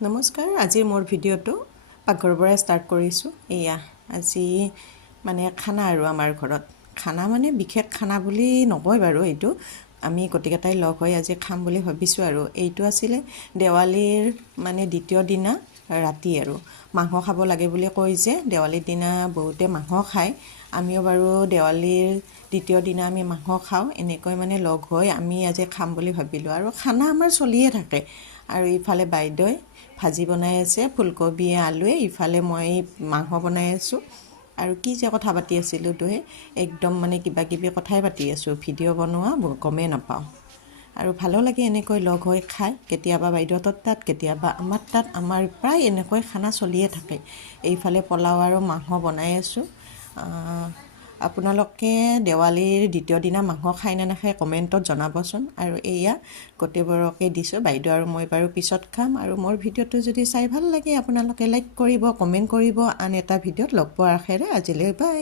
নমস্কাৰ আজি মোৰ ভিডিঅ'টো পাকঘৰৰ পৰা ষ্টাৰ্ট কৰিছোঁ। এয়া আজি মানে খানা আৰু আমাৰ ঘৰত খানা মানে বিশেষ খানা বুলি নকয় বাৰু, এইটো আমি গোটেইকেইটাই লগ হৈ আজি খাম বুলি ভাবিছোঁ। আৰু এইটো আছিলে দেৱালীৰ মানে দ্বিতীয় দিনা ৰাতি আৰু মাংস খাব লাগে বুলি কয় যে, দেৱালীৰ দিনা বহুতে মাংস খায়। আমিও বাৰু দেৱালীৰ দ্বিতীয় দিনা আমি মাংস খাওঁ। এনেকৈ মানে লগ হৈ আমি আজি খাম বুলি ভাবিলোঁ। আৰু খানা আমাৰ চলিয়ে থাকে। আৰু ইফালে বাইদেউই ভাজি বনাই আছে ফুলকবি আলুৱে, ইফালে মই মাংস বনাই আছোঁ। আৰু কি যে কথা পাতি আছিলোঁ দুয়ে, একদম মানে কিবা কিবি কথাই পাতি আছোঁ, ভিডিঅ' বনোৱা গমেই নাপাওঁ। আৰু ভালো লাগে এনেকৈ লগ হৈ খাই, কেতিয়াবা বাইদেউহঁতৰ তাত, কেতিয়াবা আমাৰ তাত। আমাৰ প্ৰায় এনেকৈ খানা চলিয়ে থাকে। এইফালে পোলাও আৰু মাংস বনাই আছোঁ। আপোনালোকে দেৱালীৰ দ্বিতীয় দিনা মাংস খায় নে নাখায় কমেণ্টত জনাবচোন। আৰু এয়া গোটেইবোৰকে দিছোঁ, বাইদেউ আৰু মই বাৰু পিছত খাম। আৰু মোৰ ভিডিঅ'টো যদি চাই ভাল লাগে আপোনালোকে লাইক কৰিব, কমেণ্ট কৰিব। আন এটা ভিডিঅ'ত লগ পোৱাৰ আশাৰে আজিলৈ বাই।